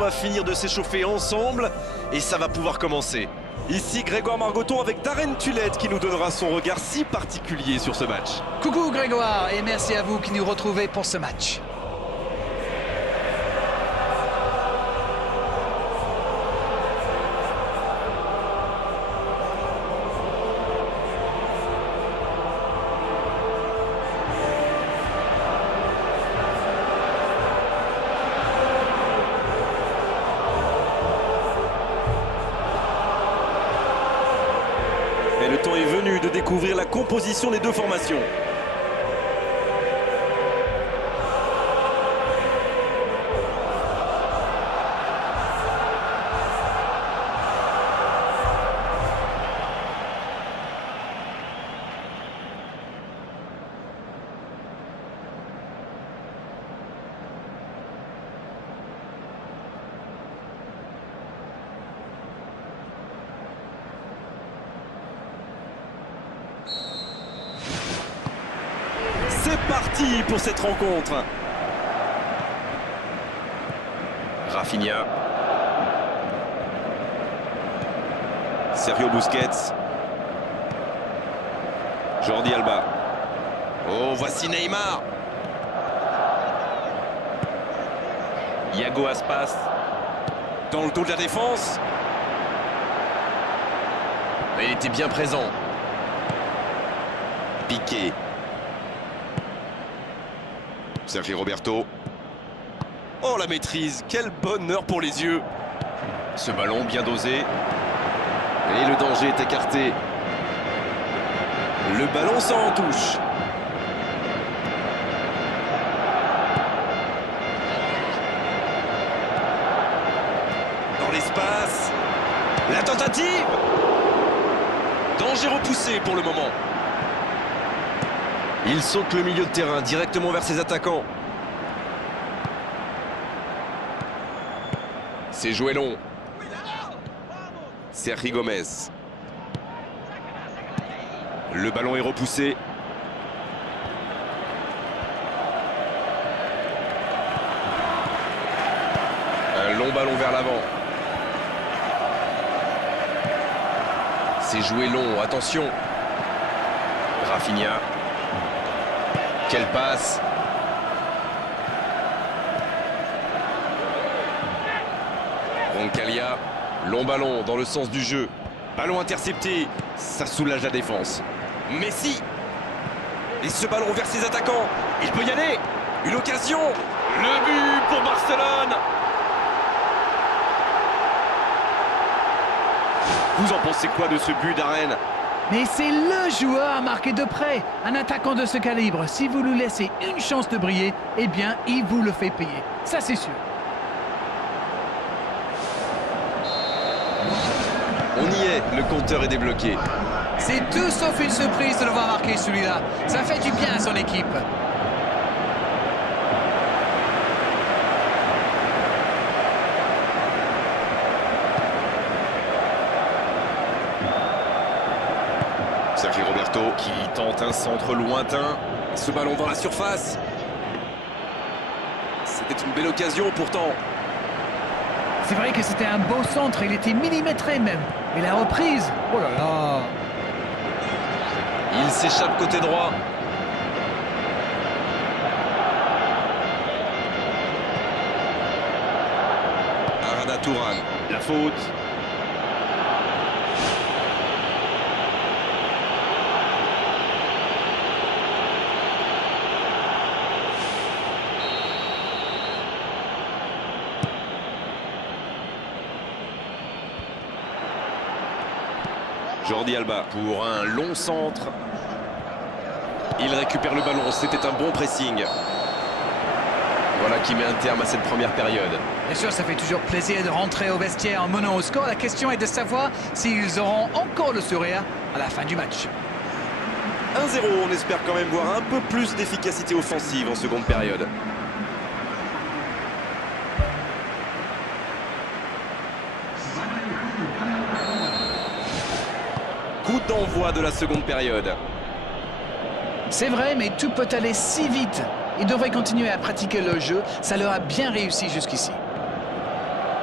va finir de s'échauffer ensemble et ça va pouvoir commencer. Ici Grégoire Margoton avec Darren Tulette qui nous donnera son regard si particulier sur ce match. Coucou Grégoire et merci à vous qui nous retrouvez pour ce match. Et le temps est venu de découvrir la composition des deux formations. C'est parti pour cette rencontre. Rafinha. Sergio Busquets. Jordi Alba. Oh, voici Neymar. Iago Aspas. Dans le dos de la défense. Mais il était bien présent. Piqué. Sergio Roberto. Oh la maîtrise, quel bonheur pour les yeux. Ce ballon bien dosé. Et le danger est écarté. Le ballon s'en en touche. Dans l'espace. La tentative. Danger repoussé pour le moment. Il saute le milieu de terrain directement vers ses attaquants. C'est joué long. Sergi Gomez. Le ballon est repoussé. Un long ballon vers l'avant. C'est joué long, attention. Rafinha. Quelle passe! Roncaglia, long ballon dans le sens du jeu. Ballon intercepté, ça soulage la défense. Messi! Et ce ballon vers ses attaquants. Il peut y aller! Une occasion! Le but pour Barcelone! Vous en pensez quoi de ce but d'Arène? Mais c'est le joueur à marquer de près. Un attaquant de ce calibre, si vous lui laissez une chance de briller, eh bien, il vous le fait payer. Ça, c'est sûr. On y est, le compteur est débloqué. C'est tout sauf une surprise de le voir marquer celui-là. Ça fait du bien à son équipe. Sergio Roberto qui tente un centre lointain. Ce ballon dans la surface. C'était une belle occasion pourtant. C'est vrai que c'était un beau centre, il était millimétré même. Et la reprise, oh là là. Il s'échappe côté droit. Arada Touran, la faute. Jordi Alba pour un long centre. Il récupère le ballon, c'était un bon pressing. Voilà qui met un terme à cette première période. Bien sûr, ça fait toujours plaisir de rentrer au vestiaire en menant au score. La question est de savoir s'ils auront encore le sourire à la fin du match. 1-0, on espère quand même voir un peu plus d'efficacité offensive en seconde période. Coup d'envoi de la seconde période. C'est vrai, mais tout peut aller si vite. Ils devraient continuer à pratiquer le jeu. Ça leur a bien réussi jusqu'ici.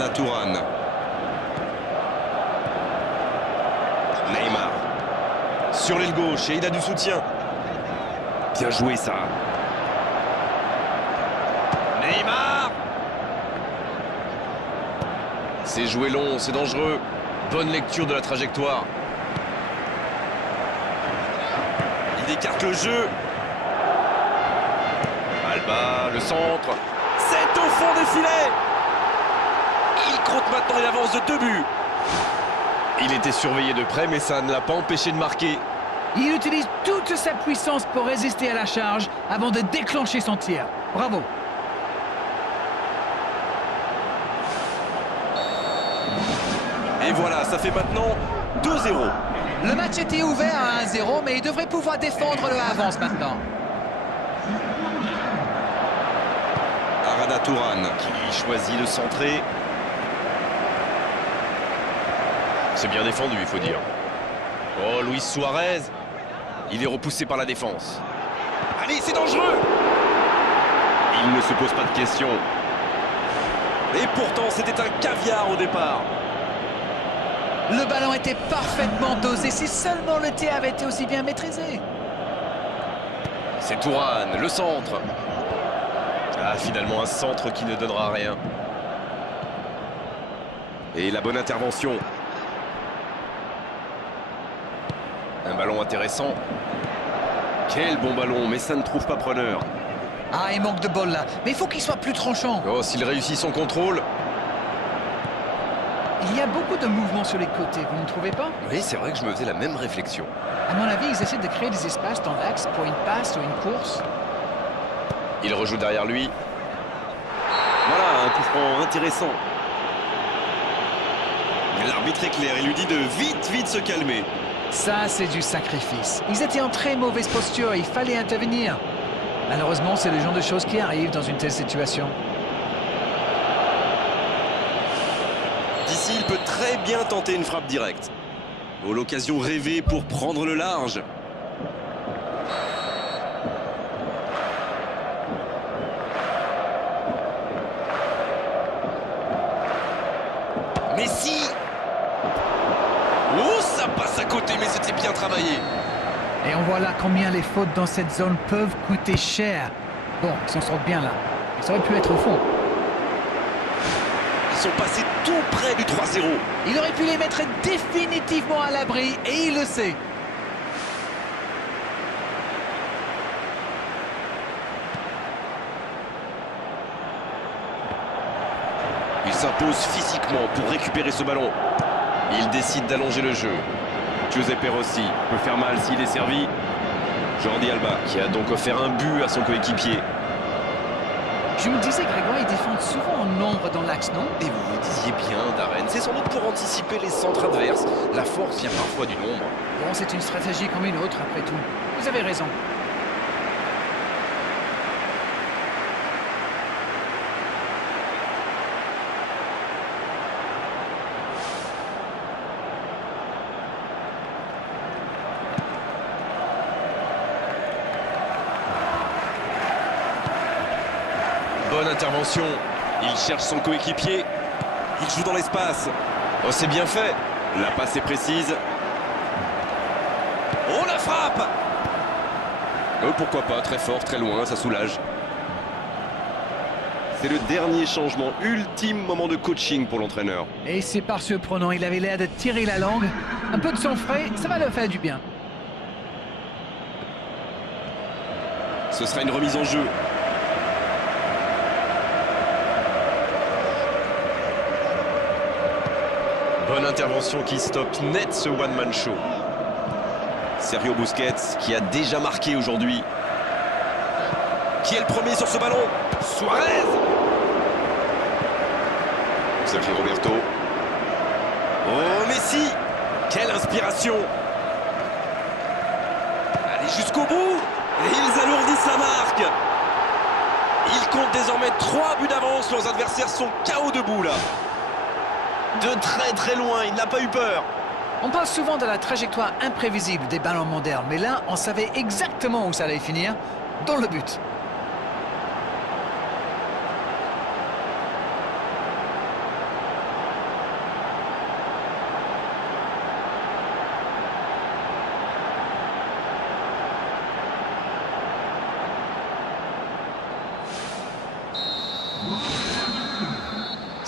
Arada Turan. Neymar. Sur l'aile gauche et il a du soutien. Bien joué ça. Neymar. C'est joué long, c'est dangereux. Bonne lecture de la trajectoire. Il écarte le jeu. Alba, le centre. C'est au fond des filets. Il compte maintenant une avance de 2 buts. Il était surveillé de près, mais ça ne l'a pas empêché de marquer. Il utilise toute sa puissance pour résister à la charge avant de déclencher son tir. Bravo. Et voilà, ça fait maintenant 2-0. Le match était ouvert à 1-0, mais il devrait pouvoir défendre le avance maintenant. Arada Turan qui choisit de centrer. C'est bien défendu, il faut dire. Oh, Luis Suarez. Il est repoussé par la défense. Allez, c'est dangereux. Il ne se pose pas de questions. Et pourtant, c'était un caviar au départ. Le ballon était parfaitement dosé si seulement le tir avait été aussi bien maîtrisé. C'est Turan, le centre. Ah, finalement, un centre qui ne donnera rien. Et la bonne intervention. Un ballon intéressant. Quel bon ballon, mais ça ne trouve pas preneur. Ah, il manque de bol là, mais il faut qu'il soit plus tranchant. Oh, s'il réussit son contrôle. Il y a beaucoup de mouvements sur les côtés, vous ne trouvez pas? Oui, c'est vrai que je me faisais la même réflexion. À mon avis, ils essaient de créer des espaces dans l'axe pour une passe ou une course. Il rejoue derrière lui. Voilà, un coup franc intéressant. L'arbitre est clair, il lui dit de vite se calmer. Ça, c'est du sacrifice. Ils étaient en très mauvaise posture, il fallait intervenir. Malheureusement, c'est le genre de choses qui arrivent dans une telle situation. D'ici, il peut très bien tenter une frappe directe. Oh, l'occasion rêvée pour prendre le large. Messi. Oh, ça passe à côté, mais c'était bien travaillé. Et on voit là combien les fautes dans cette zone peuvent coûter cher. Bon, ils s'en sortent bien là. Ça aurait pu être au fond. Ils sont passés tout près du 3-0. Il aurait pu les mettre définitivement à l'abri et il le sait. Il s'impose physiquement pour récupérer ce ballon. Il décide d'allonger le jeu. Giuseppe Rossi peut faire mal s'il est servi. Jordi Alba qui a donc offert un but à son coéquipier. Je me disais, Grégoire, ils défendent souvent en nombre dans l'axe, non? Et vous vous disiez bien, Darren, c'est sans doute pour anticiper les centres adverses. La force vient parfois du nombre. Bon, c'est une stratégie comme une autre, après tout. Vous avez raison. Bonne intervention. Il cherche son coéquipier. Il joue dans l'espace. Oh, c'est bien fait. La passe est précise. Oh, la frappe! Oh, pourquoi pas, très fort, très loin, ça soulage. C'est le dernier changement, ultime moment de coaching pour l'entraîneur. Et c'est par surprenant, il avait l'air de tirer la langue. Un peu de sang frais, ça va leur faire du bien. Ce sera une remise en jeu. Bonne intervention qui stoppe net ce one-man show. Sergio Busquets qui a déjà marqué aujourd'hui. Qui est le premier sur ce ballon? Suarez! Sergio Roberto. Oh, Messi! Quelle inspiration! Allez jusqu'au bout! Et ils alourdissent la marque! Ils comptent désormais 3 buts d'avance. Leurs adversaires sont KO debout là. De très loin, il n'a pas eu peur. On parle souvent de la trajectoire imprévisible des ballons modernes, mais là, on savait exactement où ça allait finir, dans le but.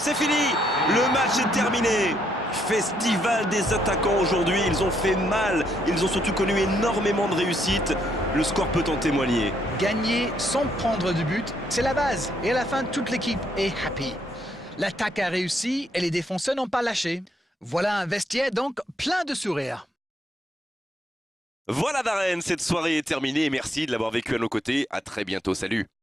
c'est fini. Le match est terminé. Festival des attaquants aujourd'hui, ils ont fait mal, ils ont surtout connu énormément de réussite. Le score peut en témoigner. Gagner sans prendre de but, c'est la base. Et à la fin, toute l'équipe est happy. L'attaque a réussi et les défenseurs n'ont pas lâché. Voilà un vestiaire donc plein de sourires. Voilà Darren, cette soirée est terminée et merci de l'avoir vécu à nos côtés. À très bientôt, salut.